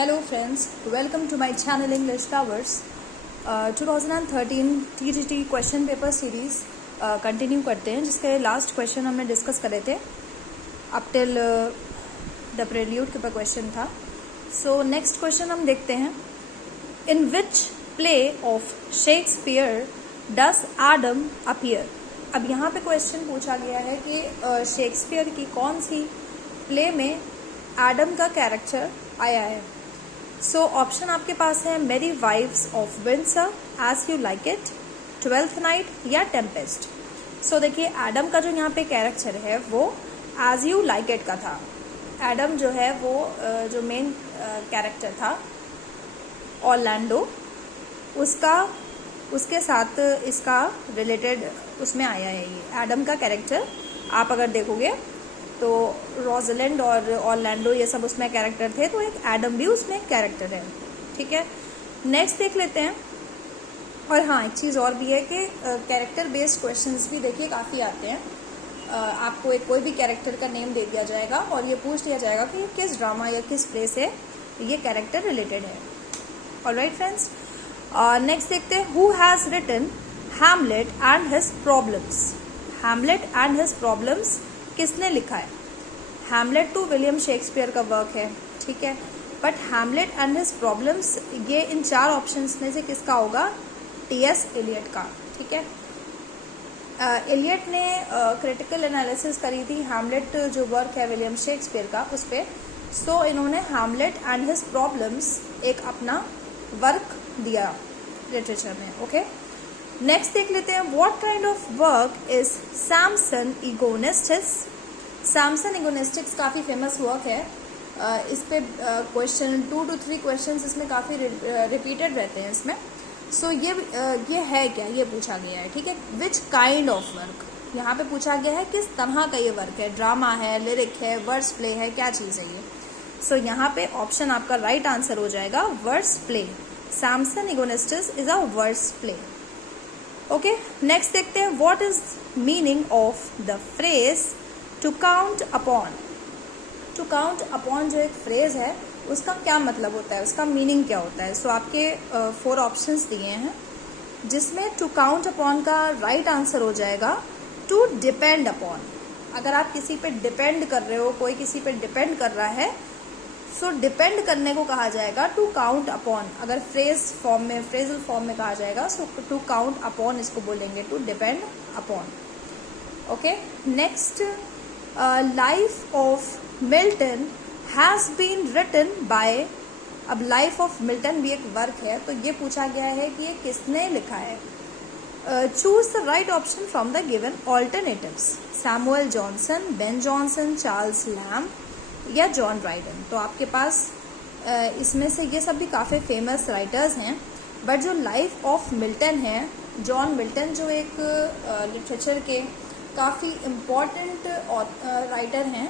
Hello friends, welcome to my channel English Lovers. 2013 TGT question paper series continue करते हैं, जिसके last question हमने discuss करे थे. अप टिल द प्रेल्यूड के ऊपर क्वेश्चन था. सो नेक्स्ट क्वेश्चन हम देखते हैं. In which play of Shakespeare does Adam appear. अब यहाँ पे क्वेश्चन पूछा गया है कि शेक्सपियर की कौन सी प्ले में एडम का कैरेक्टर आया है. सो ऑप्शन आपके पास है Merry Wives of Windsor, As You Like It, Twelfth Night या टेम्पेस्ट. सो देखिए, एडम का जो यहाँ पे कैरेक्टर है वो एज यू लाइक इट का था. एडम जो है वो जो मेन कैरेक्टर था ऑरलैंडो, उसके साथ इसका रिलेटेड उसमें आया है. ये एडम का कैरेक्टर आप अगर देखोगे तो रोजलैंड और ऑरलैंडो ये सब उसमें कैरेक्टर थे, तो एक एडम भी उसमें कैरेक्टर है. ठीक है, नेक्स्ट देख लेते हैं. और हाँ, एक चीज़ और भी है कि कैरेक्टर बेस्ड क्वेश्चंस भी देखिए काफ़ी आते हैं. आपको कोई भी कैरेक्टर का नेम दे दिया जाएगा और ये पूछ लिया जाएगा कि किस ड्रामा या किस प्ले से ये कैरेक्टर रिलेटेड है. ऑलराइट फ्रेंड्स, नेक्स्ट देखते हैं. Who has written Hamlet and his problems. Hamlet and his problems किसने लिखा है? हैमलेट तो विलियम शेक्सपियर का वर्क है, ठीक है, but Hamlet and his problems ये इन चार ऑप्शंस में से किसका होगा? टी.एस. एलियट का. ठीक है, एलियट ने क्रिटिकल एनालिसिस करी थी हैमलेट जो वर्क है विलियम शेक्सपियर का उस पर. सो इन्होंने हैमलेट एंड हिज प्रॉब्लम्स एक अपना वर्क दिया लिटरेचर में. ओके, नेक्स्ट देख लेते हैं. What kind of work is Samson Agonistes. Samson Agonistes काफ़ी फेमस वर्क है. इस पे क्वेश्चन 2 to 3 क्वेश्चंस इसमें काफ़ी रिपीटेड रहते हैं इसमें. सो ये है क्या, ये पूछा गया है. ठीक है, विच काइंड ऑफ वर्क यहाँ पे पूछा गया है, किस तरह का ये वर्क है. ड्रामा है, लिरिक है, वर्स प्ले है, क्या चीज़ है ये. सो यहाँ पे ऑप्शन आपका राइट आंसर हो जाएगा verse play. Samson Agonistes is a verse play. Okay, next देखते हैं. What is meaning of the phrase to count upon. To count upon जो एक फ्रेज है उसका क्या मतलब होता है, उसका मीनिंग क्या होता है. सो आपके 4 ऑप्शंस दिए हैं, जिसमें टू काउंट अपॉन का राइट आंसर हो जाएगा टू डिपेंड अपॉन. अगर आप किसी पे डिपेंड कर रहे हो, कोई किसी पे डिपेंड कर रहा है, सो डिपेंड करने को कहा जाएगा टू काउंट अपॉन. अगर फ्रेजल फॉर्म में कहा जाएगा, सो टू काउंट अपॉन इसको बोलेंगे, to depend upon. Okay, next. Life of Milton has been written by. अब लाइफ ऑफ मिल्टन भी एक वर्क है, तो ये पूछा गया है कि ये किसने लिखा है. Choose the right option from the given alternatives. Samuel Johnson, Ben Jonson, Charles lamb या जॉन ड्राइडन. तो आपके पास इसमें से ये सब भी काफ़ी फेमस राइटर्स हैं, बट जो लाइफ ऑफ मिल्टन है, जॉन मिल्टन जो एक लिटरेचर के काफ़ी इम्पॉर्टेंट राइटर हैं,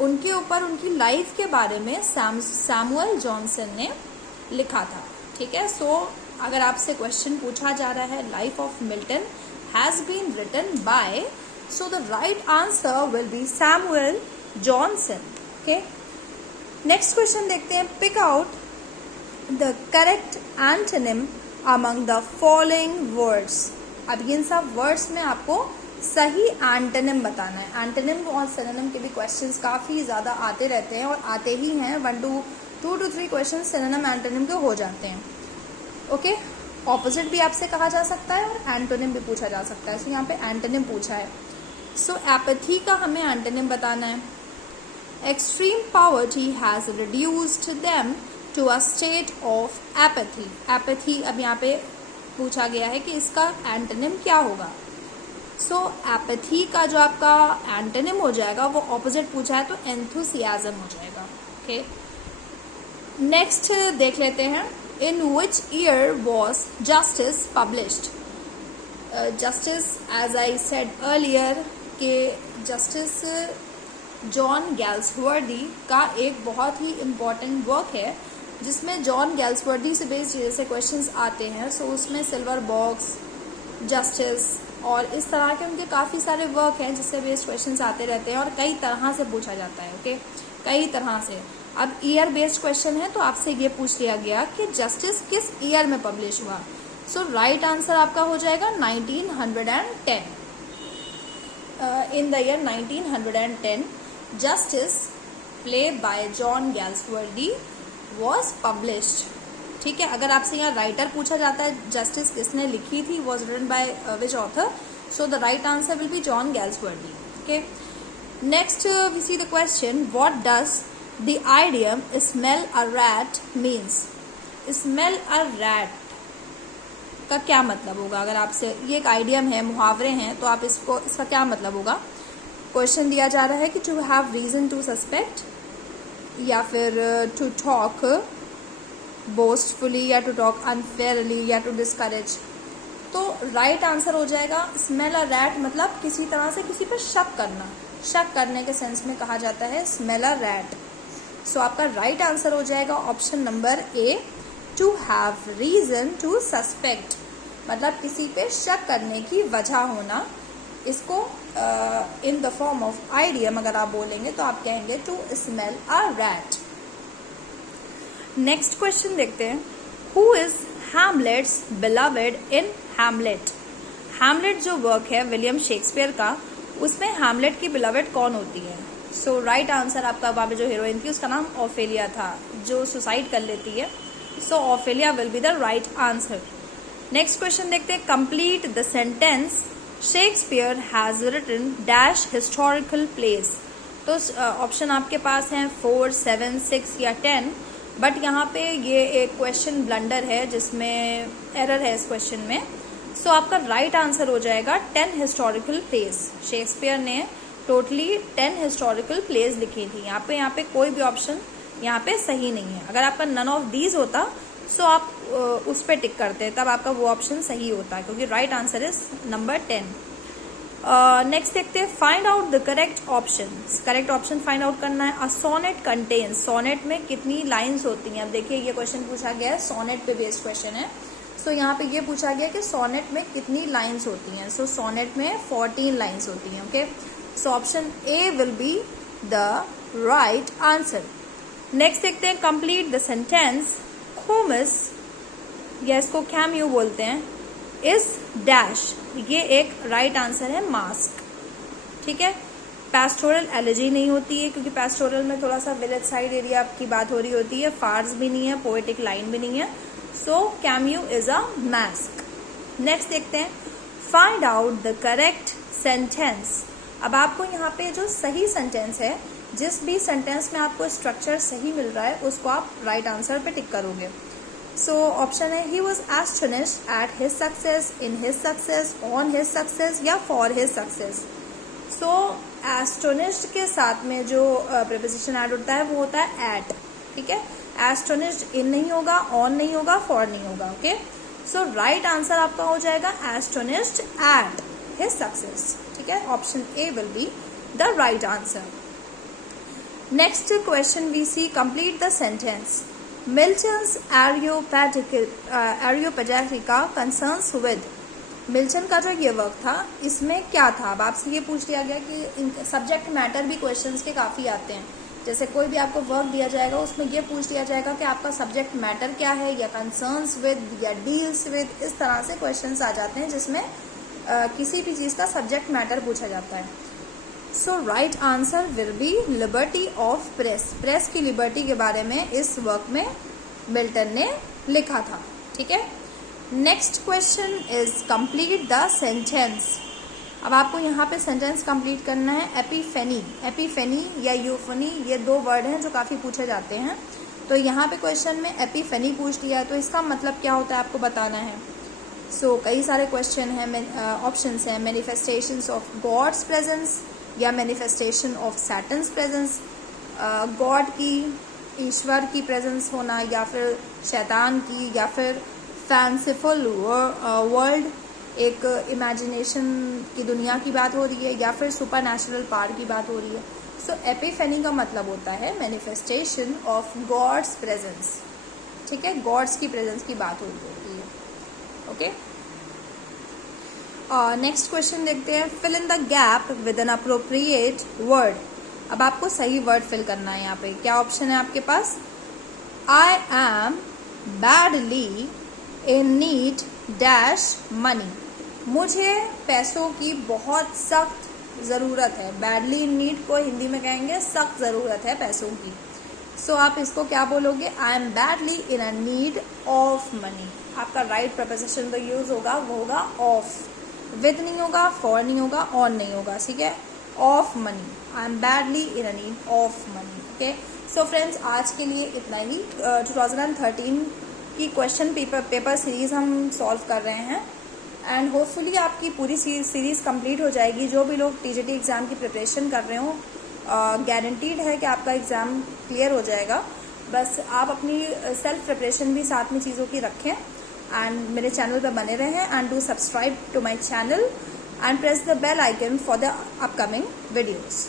उनके ऊपर उनकी लाइफ के बारे में सैमुअल जॉनसन ने लिखा था. ठीक है, सो अगर आपसे क्वेश्चन पूछा जा रहा है life of Milton has been written by, so the right answer will be Samuel Johnson. Okay, next question देखते हैं. Pick out the correct antonym among the following words. अब इन सब वर्ड्स में आपको सही एंटोनिम बताना है. एंटोनिम और सिनोनिम के भी क्वेश्चंस काफ़ी ज़्यादा आते रहते हैं और आते ही हैं. 2 to 3 क्वेश्चन सिनोनिम एंटोनिम के हो जाते हैं. ओके, ऑपोजिट भी आपसे कहा जा सकता है और एंटोनिम भी पूछा जा सकता है. सो यहाँ पे एंटोनिम पूछा है. सो एपैथी का हमें एंटोनिम बताना है. Extreme poverty has reduced them to a state of apathy. Apathy अब यहाँ पे पूछा गया है कि इसका एंटोनिम क्या होगा. सो एपैथी का जो आपका एंटोनिम हो जाएगा वो ऑपोजिट पूछा है, तो एंथुसियाज्म हो जाएगा. ओके, नेक्स्ट देख लेते हैं. In which year was Justice published. Justice, as I said earlier, के जस्टिस जॉन गैल्सवर्दी का एक बहुत ही इम्पॉर्टेंट वर्क है, जिसमें जॉन गैल्सवर्दी से बेस्ड जैसे क्वेश्चंस आते हैं. सो उसमें सिल्वर बॉक्स, जस्टिस और इस तरह के उनके काफ़ी सारे वर्क हैं जिससे बेस्ड क्वेश्चंस आते रहते हैं और कई तरह से पूछा जाता है. ओके, कई तरह से. अब ईयर बेस्ड क्वेश्चन है तो आपसे ये पूछ लिया गया कि जस्टिस किस ईयर में पब्लिश हुआ। सो राइट आंसर आपका हो जाएगा 1910। In the year 1910 Justice play by John Galsworthy was published. ठीक है, अगर आपसे यहाँ राइटर पूछा जाता है जस्टिस किसने लिखी थी, was written by which author, so the right answer will be John Galsworthy. Okay, next we see the question, what does the idiom smell a rat means. Smell a rat का क्या मतलब होगा? अगर आपसे ये एक आइडियम है, मुहावरे हैं, तो आप इसका क्या मतलब होगा? क्वेश्चन दिया जा रहा है कि to have reason to suspect, या फिर टू टॉक बोस्टफुली, या टू टॉक अनफेयरली, या टू डिस्करेज। तो राइट आंसर हो जाएगा स्मेल अ रैट, मतलब किसी तरह से किसी पर शक करना, शक करने के सेंस में कहा जाता है स्मेल अ रैट। सो आपका राइट आंसर हो जाएगा option number A, to have reason to suspect, मतलब किसी पे शक करने की वजह होना। इसको in the form of idiom अगर आप बोलेंगे तो आप कहेंगे to smell a rat. Next question देखते हैं, who is Hamlet's beloved in Hamlet. Hamlet जो वर्क है विलियम शेक्सपियर का, उसमें हैमलेट की बिलवेड कौन होती है? सो राइट आंसर आपका, वहाँ पे जो हीरोइन थी उसका नाम ऑफेलिया था, जो सुसाइड कर लेती है। So Ophelia will be the right answer. Next question देखते हैं, complete the sentence Shakespeare has written dash historical plays. तो ऑप्शन आपके पास हैं 4, 7, 6 या 10, बट यहाँ पे ये एक क्वेश्चन ब्लंडर है जिसमें एरर है इस क्वेश्चन में। सो आपका राइट आंसर हो जाएगा 10 हिस्टोरिकल प्लेस। शेक्सपियर ने टोटली 10 हिस्टोरिकल प्लेस लिखी थी। यहाँ पे कोई भी ऑप्शन यहाँ पे सही नहीं है। अगर आपका नन ऑफ दीज होता सो आप उस पर टिक करते, तब आपका वो ऑप्शन सही होता है, क्योंकि right answer is number 10। Next देखते हैं, find out the correct option. Correct option find out करना है। अ सोनेट कंटेन्स, सोनेट में कितनी लाइन्स होती हैं? अब देखिए ये क्वेश्चन पूछा गया है, सोनेट पे बेस्ड क्वेश्चन है। सो यहाँ पे ये पूछा गया कि सोनेट में कितनी लाइन्स होती हैं। सो सोनेट में 14 लाइन्स होती हैं। Okay, so option A will be the right answer. Next देखते हैं, कंप्लीट द सेंटेंस, खुमस, या इसको कैम्यू बोलते हैं, इज डैश। ये एक राइट आंसर है मास्क। ठीक है, पैस्टोरल एलर्जी नहीं होती है, क्योंकि पैस्टोरल में थोड़ा सा विलेज साइड एरिया की बात हो रही होती है, फार्स भी नहीं है, पोएटिक लाइन भी नहीं है। So Comus is a masque. Next देखते हैं, find out the correct sentence. अब आपको यहाँ पे जो सही सेंटेंस है, जिस भी सेंटेंस में आपको स्ट्रक्चर सही मिल रहा है, उसको आप राइट आंसर पे टिक करोगे। सो ऑप्शन है, he was astonished at his success, in his success, on his success, या for his success. So astonished के साथ में जो प्रीपोजिशन ऐड होता है वो होता है एट। ठीक है, एस्टोनिश्ड इन नहीं होगा, ऑन नहीं होगा, फॉर नहीं होगा। ओके, सो राइट आंसर आपका हो जाएगा एस्टोनिश्ड एट हिज सक्सेस। ठीक है, option A will be the right answer. Next question we see, complete the sentence, Milton's Areopagitica concerns with. Milton का जो ये वर्क था, इसमें क्या था? अब आपसे ये पूछ लिया गया कि सब्जेक्ट मैटर भी क्वेश्चंस के काफ़ी आते हैं। जैसे कोई भी आपको वर्क दिया जाएगा, उसमें ये पूछ लिया जाएगा कि आपका सब्जेक्ट मैटर क्या है, या कंसर्न्स विद, या डील्स विद, इस तरह से क्वेश्चंस आ जाते हैं जिसमें किसी भी चीज़ का सब्जेक्ट मैटर पूछा जाता है। So right answer will be liberty of press. Press की लिबर्टी के बारे में इस वर्क में मिल्टन ने लिखा था। ठीक है, next question is complete the sentence. अब आपको यहाँ पे सेंटेंस कंप्लीट करना है। एपिफेनी, एपिफेनी या यूफनी, ये दो वर्ड हैं जो काफ़ी पूछे जाते हैं। तो यहाँ पे क्वेश्चन में एपिफेनी पूछ लिया है, तो इसका मतलब क्या होता है आपको बताना है। सो कई सारे क्वेश्चन हैं, ऑप्शंस हैं, मैनिफेस्टेशंस ऑफ गॉड्स प्रेजेंस, या मैनिफेस्टेशन ऑफ सैटन्स प्रेजेंस, गॉड की, ईश्वर की प्रेजेंस होना, या फिर शैतान की, या फिर फैंसीफुल वर्ल्ड, एक इमेजिनेशन की दुनिया की बात हो रही है, या फिर सुपर नेचुरल पावर की बात हो रही है। सो एपिफेनी का मतलब होता है मैनिफेस्टेशन ऑफ गॉड्स प्रेजेंस। ठीक है, गॉड्स की प्रेजेंस की बात हो रही है। ओके, नेक्स्ट क्वेश्चन देखते हैं, fill in the gap with an appropriate word. अब आपको सही वर्ड फिल करना है। यहाँ पे क्या ऑप्शन है आपके पास? I am badly in need dash money. मुझे पैसों की बहुत सख्त ज़रूरत है। बैडली इन नीड को हिंदी में कहेंगे सख्त ज़रूरत है पैसों की। सो आप इसको क्या बोलोगे? आई am badly in a need of money. आपका राइट प्रपोजिशन जो यूज होगा वो होगा ऑफ। विद नहीं होगा, फॉर नहीं होगा, ऑन नहीं होगा, ठीक है? Of money. I am badly in a need of money. Okay, so friends आज के लिए इतना ही। 2013 की क्वेश्चन पेपर सीरीज़ हम सॉल्व कर रहे हैं एंड होपफुली आपकी पूरी सीरीज़ कंप्लीट हो जाएगी। जो भी लोग टीजीटी एग्ज़ाम की प्रिपरेशन कर रहे हो, गारंटीड है कि आपका एग्ज़ाम क्लियर हो जाएगा। बस आप अपनी सेल्फ प्रिपरेशन भी साथ में चीज़ों की रखें एंड मेरे चैनल पर बने रहें and do subscribe to my channel and press the bell icon for the upcoming videos.